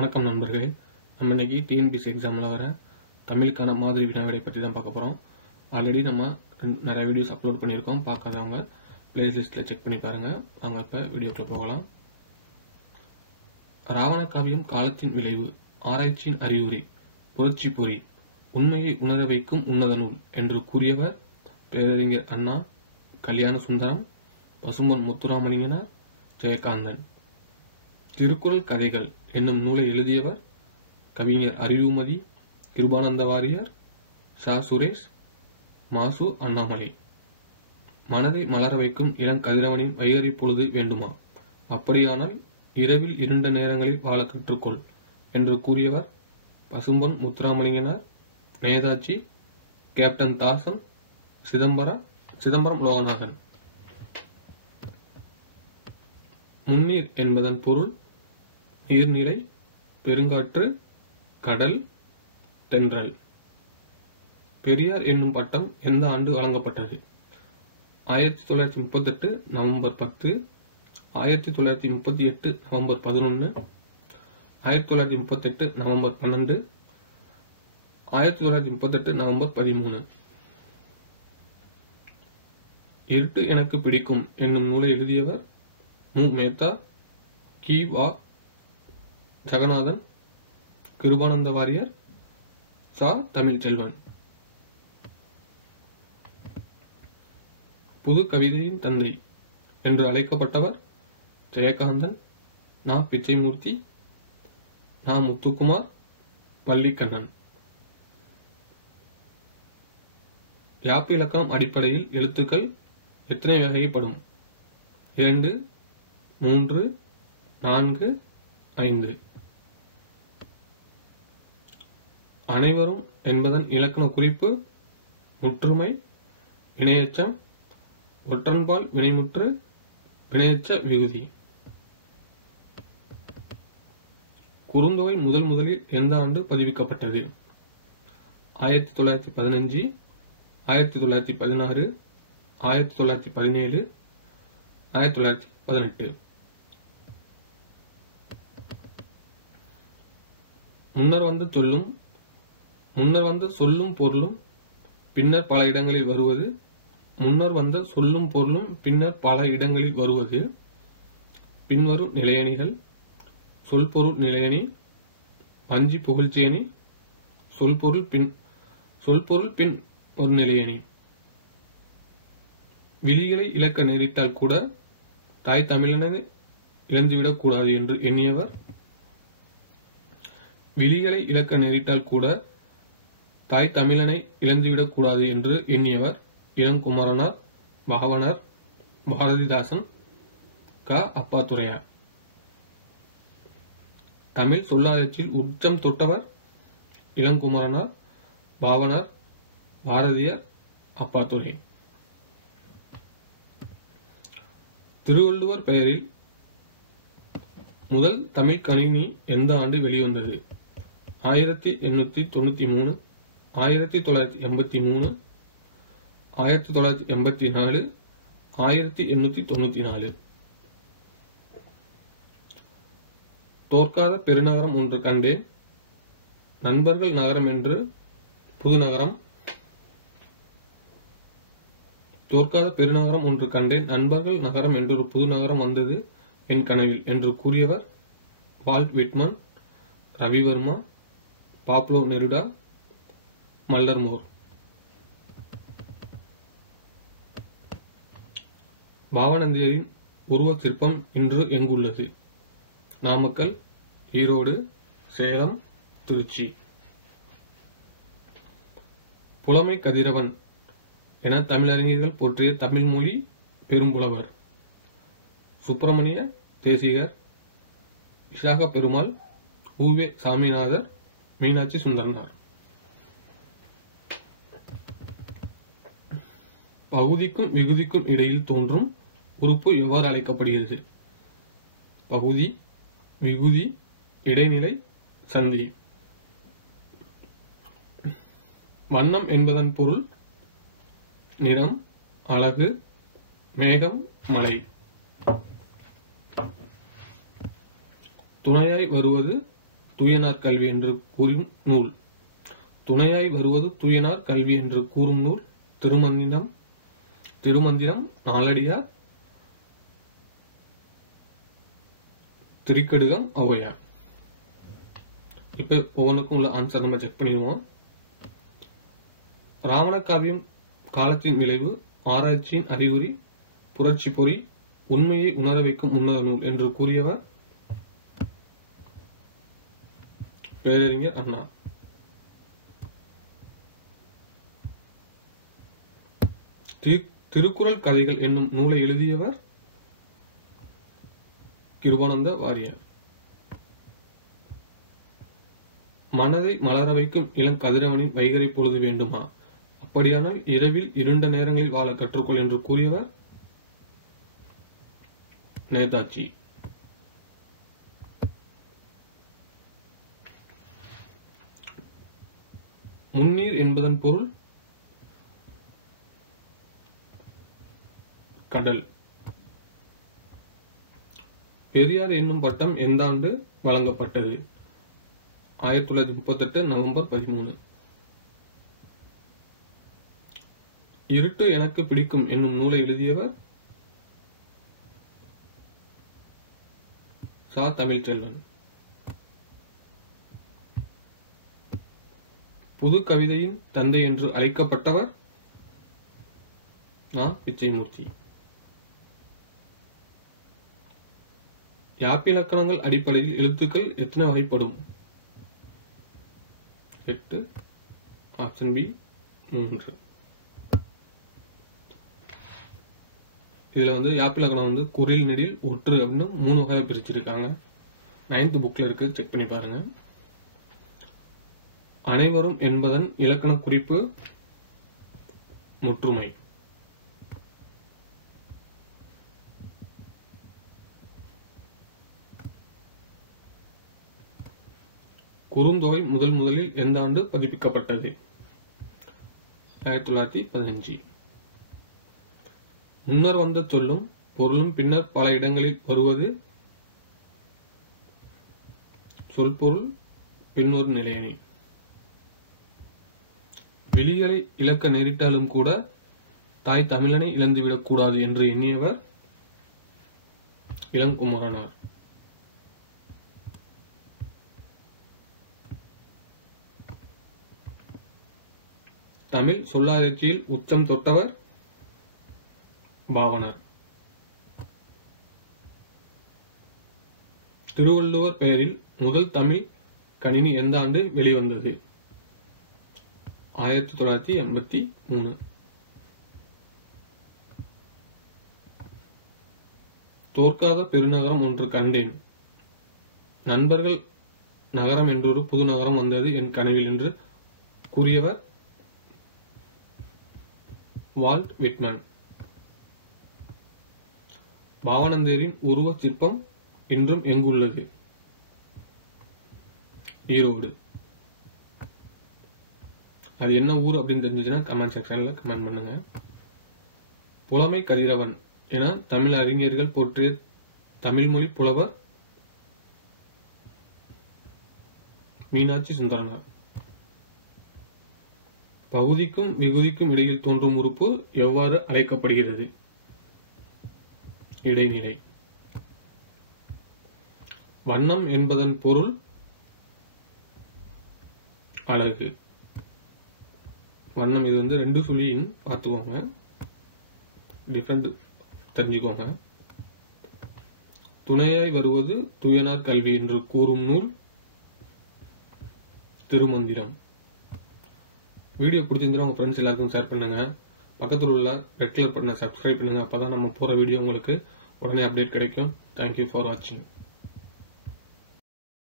வணக்கம் நண்பர்களே. நம்ம இன்னைக்கு டிஎன்பிஎஸ்சி எக்ஸாமில் வர தமிழுக்கான மாதிரி வினாவிடை பற்றி தான் பார்க்க போகிறோம். ஆல்ரெடி நம்ம நிறைய வீடியோஸ் அப்லோட் பண்ணியிருக்கோம். பார்க்காதவங்க பிளேலிஸ்ட்டில் செக் பண்ணி பாருங்கள். நாங்கள் இப்போ வீடியோக்குள்ள போகலாம். ராவண காவியம் காலத்தின் விளைவு, ஆராய்ச்சியின் அறிகுறி, புரட்சி பொறி, உண்மையை உணர வைக்கும் உன்னத நூல் என்று கூறியவர் பேரறிஞர் அண்ணா, கல்யாண சுந்தரம், பசும்பொன் முத்துராமலிங்கனார், ஜெயகாந்தன். திருக்குறள் கதைகள் என்னும் நூலை எழுதியவர் கவிஞர் அறிவுமதி, கிருபானந்த வாரியார், சா சுரேஷ், மாசு அண்ணாமலை. மனதை மலர வைக்கும் இளங்கதிரவனின் வைகறை பொழுது வேண்டுமா, அப்படியானால் இரவில் இருண்ட நேரங்களில் வாழ கற்றுக்கொள் என்று கூறியவர் பசும்பொன் முத்துராமலிங்கனார், நேதாஜி, கேப்டன் தாசன், சிதம்பரம் லோகநாதன். முன்னீர் என்பதன் பொருள் நீர்நிலை, பெருங்காற்று, கடல், தென்றல். பெரியார் என்னும் பட்டம் எந்த ஆண்டு வழங்கப்பட்டது? 1938 நவம்பர் 10, 1938 நவம்பர் 11, 1938 நவம்பர் 12, 1938 நவம்பர் 13. இருட்டு எனக்கு பிடிக்கும் என்னும் நூலை எழுதியவர் மு. மேத்தா, கி. வா. ஜெகநாதன், கிருபானந்த வாரியார், சா. தமிழ்ச்செல்வன். புது கவிதையின் தந்தை என்று அழைக்கப்பட்டவர் ஜெயகாந்தன், நா. பிச்சைமூர்த்தி, நா. முத்துக்குமார், வள்ளிக்கண்ணன். யாப்பிலக்கணம் அடிப்படையில் எழுத்துக்கள் எத்தனை வகைப்படும்? 2, 3, 4, 5. அனைவரும் என்பதன் இலக்கண குறிப்பு முற்றுமை, வினையெச்சம், ஒற்றன்பால் வினைமுற்று, வினையெச்ச விகுதி. குறுந்தொகை முதலில் எந்த ஆண்டு பதிவிக்கப்பட்டது? 1915, 1916, 1917, 1918. முன்னர் வந்த சொல்லும் பொருளும் பின்னர் பல இடங்களில் வருவது. முன்னர் வந்த சொல்லும் பொருளும் பின்னர் பல இடங்களில் வருவது பின்வரும் நிலையணிகள்: சொல்பொருள் நிலையணி, வஞ்சி புகழ்ச்சியணி, சொல்பொருள் பின் ஒரு நிலையணி. விழிகளை இழக்க நேரிட்டால் கூட தாய் தமிழனை இழந்துவிடக் கூடாது என்று எண்ணியவர் விழிகளை இழக்க நேரிட்டால் கூட தாய் தமிழனை இழந்துவிடக் கூடாது என்று எண்ணியவர் இளங்குமரனார், பாவனர், பாரதிதாசன், க. அப்பாத்துரையார். தமிழ் சொல்லாட்சியில் உச்சம் தொட்டவர் இளங்குமரனார், பாவனர், பாரதியார், அப்பாத்துரை. திருவள்ளுவர் பெயரில் முதல் தமிழ் கணினி எந்த ஆண்டு வெளிவந்தது? 1893, 1983, 1984, 1894. தோற்காத பெருநகரம் ஒன்று கண்டேன், நண்பர்கள் நகரம் என்று புதுநகரம். தோற்காத பெருநகரம் ஒன்று கண்டேன், நண்பர்கள் நகரம் என்றொரு புதுநகரம் வந்தது என் கனவில் என்று கூறியவர் Walt Whitman, Ravi Varma, Pablo Neruda, Mallarmé. பாவநந்தியரின் உருவ சிற்பம் இன்று எங்குள்ளது? நாமக்கல், ஈரோடு, சேலம், திருச்சி. புலமை கதிரவன் என தமிழறிஞர்கள் போற்றிய தமிழ் மொழி பெரும்புலவர் சுப்பிரமணிய தேசிகர், விசாக பெருமாள், உ.வே. சாமிநாதர், மீனாட்சி சுந்தரனார். பகுதிக்கும் விகுதிக்கும் இடையில் தோன்றும் உறுப்பு எவ்வாறு அழைக்கப்படுகிறது? பகுதி, விகுதி, இடைநிலை, சந்தி. வண்ணம் என்பதன் பொருள் நிறம், அழகு, மேகம், மலை. துணையாய் வருவது தூயனார் கல்வி என்று கூறும் நூல். துணையாய் வருவது தூயனார் கல்வி என்று கூறும் நூல். திருமந்திரம், நாலடியார், திரிக்கடுகம், ஔவையார். இப்ப ஒவ்வொன்றுக்கும் உள்ள ஆன்சர் நம்ம செக் பண்ணிடுவோம். ராவண காவியம் காலத்தின் விளைவு, ஆராய்ச்சியின் அறிகுறி, புரட்சி பொறி, உண்மையை உணர வைக்கும் உன்னத நூல் என்று கூறியவர் பேரறிஞர் அண்ணா. திருக்குறள் கதைகள் என்னும் நூலை எழுதியவர் கிருபானந்த வாரியார். மனதை மலர வைக்கும் இளங்கதிரவனின் வைகறை பொழுது வேண்டுமா, அப்படியானால் இரவில் இருண்ட நேரங்களில் வாழ கற்றுக்கொள் என்று கூறியவர் நேதாஜி. முன்னீர் என்பதன் பொருள் கடல். பெரியார் என்னும் பட்டம் எந்த ஆண்டு வழங்கப்பட்டது? 1938 நவம்பர் 13. இருட்டு எனக்கு பிடிக்கும் என்னும் நூலை எழுதியவர் சா. தமிழ்ச்செல்வன். புது கவிதையின் தந்தை என்று அழைக்கப்பட்டவர் பிச்சைமூர்த்தி. யாப்பிலக்கணங்கள் அடிப்படையில் எழுத்துக்கள் எத்தனை வகைப்படும்? 8. Option B 3. இதுல யாப்பிலக்கணம் குறில், நெடில், ஒற்று அப்படின்னு 3 வகையா பிரிச்சிருக்காங்க. 9th புக்ல இருக்கு, செக் பண்ணி பாருங்க. அனைவரும் என்பதன் இலக்கண குறிப்பு முற்றுமை. குறுந்தொகை முதலில் எந்த ஆண்டு பதிப்பிக்கப்பட்டது? 1915. முன்னர் வந்த சொல்லும் பொருளும் பின்னர் பல இடங்களில் வருவது சொல்பொருள் பின்னொரு நிலையணி. விழிகளை இழக்க நேரிட்டாலும் கூட தாய் தமிழனை இழந்துவிடக் கூடாது என்று எண்ணியவர் இளங்குமரனார். தமிழ் சொல்லாட்சியில் உச்சம் தொட்டவர் பாவனர். திருவள்ளுவர் பெயரில் முதல் தமிழ் கணினி எந்த ஆண்டு வெளிவந்தது? 1983. தோற்காத பெருநகரம் ஒன்று கண்டேன். நண்பர்கள் நகரம் என்றொரு புது நகரம் வந்தது என் கனவில் என்று கூறியவர் வால்ட் விட்மன். பாவானந்தரின் உருவச் சிற்பம் இன்றும் எங்குள்ளது? ஈரோடு. அது என்ன ஊர் அப்படின்னு தெரிஞ்சுச்சுன்னா கமெண்ட் செக்ஷன்ல கமெண்ட் பண்ணுங்க. புலமை கதிரவன் என தமிழ் அறிஞர்கள் போற்றிய தமிழ் மொழி புலவர் மீனாட்சி சுந்தரனார். பகுதிக்கும் விகுதிக்கும் இடையில் தோன்றும் உறுப்பு எவ்வாறு அழைக்கப்படுகிறது? இடைநிலை. வண்ணம் என்பதன் பொருள் அழகு. வண்ணம் இது 2 சுழியின் பார்த்துக்கோங்க, டிஃபரெண்ட் தெரிஞ்சுக்கோங்க. துணையாய் வருவது தூயனார் கல்வி என்று கூறும் நூல் திருமந்திரம். வீடியோ பிடிச்சிருந்தா உங்க ஃப்ரெண்ட்ஸ் எல்லாருக்கும் ஷேர் பண்ணுங்க. பக்கத்தில் உள்ள ரெட் கலர் பட்டனை சப்ஸ்கிரைப் பண்ணுங்க. அப்பதான் நம்ம போற வீடியோ உங்களுக்கு உடனே அப்டேட் கிடைக்கும். தேங்க்யூ ஃபார் வாட்சிங்.